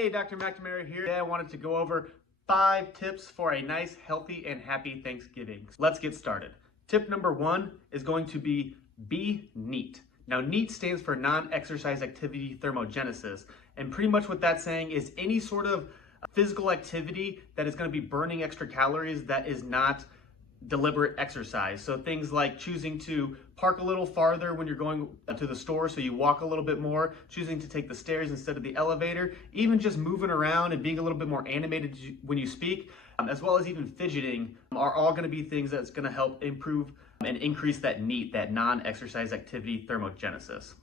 Hey, Dr. McNamara here. Today I wanted to go over 5 tips for a nice, healthy, and happy Thanksgiving. Let's get started. Tip number 1 is going to be NEAT. Now, NEAT stands for non-exercise activity thermogenesis. And pretty much what that's saying is any sort of physical activity that is going to be burning extra calories that is not deliberate exercise. So things like choosing to park a little farther when you're going to the store so you walk a little bit more, choosing to take the stairs instead of the elevator, even just moving around and being a little bit more animated when you speak, as well as even fidgeting, are all going to be things that's going to help improve and increase that NEAT, that non-exercise activity thermogenesis.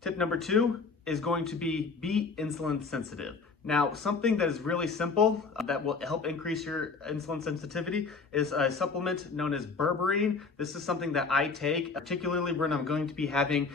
Tip number 2 is going to be insulin sensitive. Now, something that is really simple that will help increase your insulin sensitivity is a supplement known as berberine. This is something that I take, particularly when I'm going to be having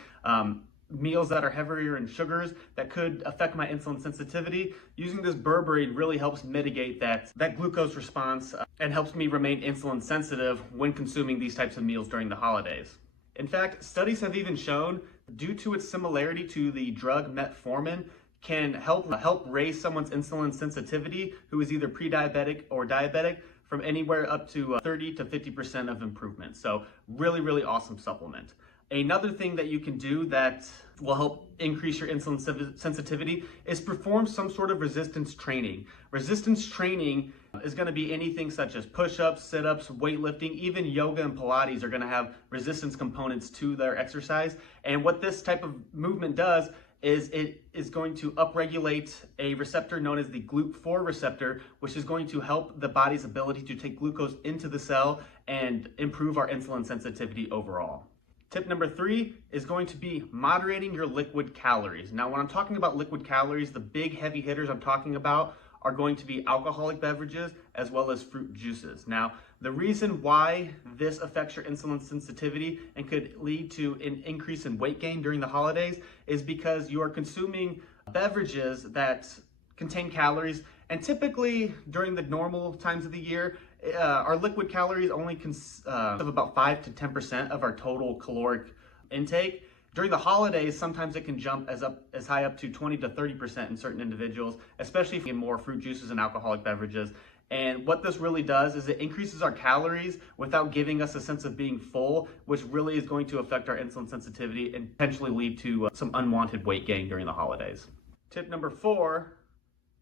meals that are heavier in sugars that could affect my insulin sensitivity. Using this berberine really helps mitigate that glucose response and helps me remain insulin sensitive when consuming these types of meals during the holidays. In fact, studies have even shown, due to its similarity to the drug metformin, can help raise someone's insulin sensitivity who is either pre-diabetic or diabetic from anywhere up to 30 to 50% of improvement. So really, really awesome supplement. Another thing that you can do that will help increase your insulin sensitivity is perform some sort of resistance training. Resistance training is going to be anything such as push-ups, sit-ups, weightlifting, even yoga and Pilates are going to have resistance components to their exercise. And what this type of movement does is it is going to upregulate a receptor known as the GLUT4 receptor, which is going to help the body's ability to take glucose into the cell and improve our insulin sensitivity overall. Tip number 3 is going to be moderating your liquid calories. Now, when I'm talking about liquid calories, the big heavy hitters I'm talking about are going to be alcoholic beverages as well as fruit juices. Now, the reason why this affects your insulin sensitivity and could lead to an increase in weight gain during the holidays is because you are consuming beverages that contain calories, and typically during the normal times of the year, our liquid calories only consist of about 5 to 10% of our total caloric intake. During the holidays, sometimes it can jump as high up to 20 to 30% in certain individuals, especially if you get more fruit juices and alcoholic beverages. And what this really does is it increases our calories without giving us a sense of being full, which really is going to affect our insulin sensitivity and potentially lead to some unwanted weight gain during the holidays. Tip number 4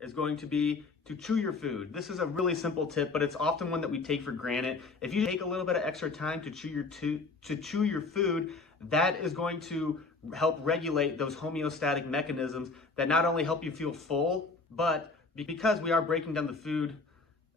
is going to be to chew your food. This is a really simple tip, but it's often one that we take for granted. If you take a little bit of extra time to chew your food, that is going to help regulate those homeostatic mechanisms that not only help you feel full, but because we are breaking down the food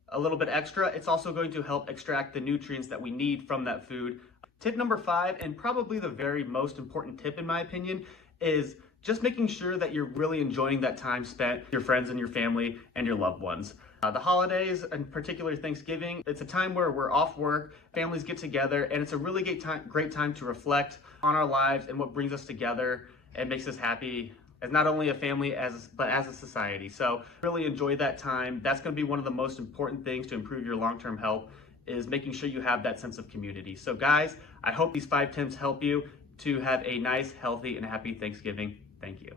a little bit extra, it's also going to help extract the nutrients that we need from that food. Tip number 5, and probably the very most important tip in my opinion, is just making sure that you're really enjoying that time spent with your friends and your family and your loved ones. The holidays, in particular Thanksgiving, it's a time where we're off work, families get together, and it's a really great time to reflect on our lives and what brings us together and makes us happy as not only a family, but as a society. So really enjoy that time. That's going to be one of the most important things to improve your long-term health, is making sure you have that sense of community. So guys, I hope these 5 tips help you to have a nice, healthy, and happy Thanksgiving. Thank you.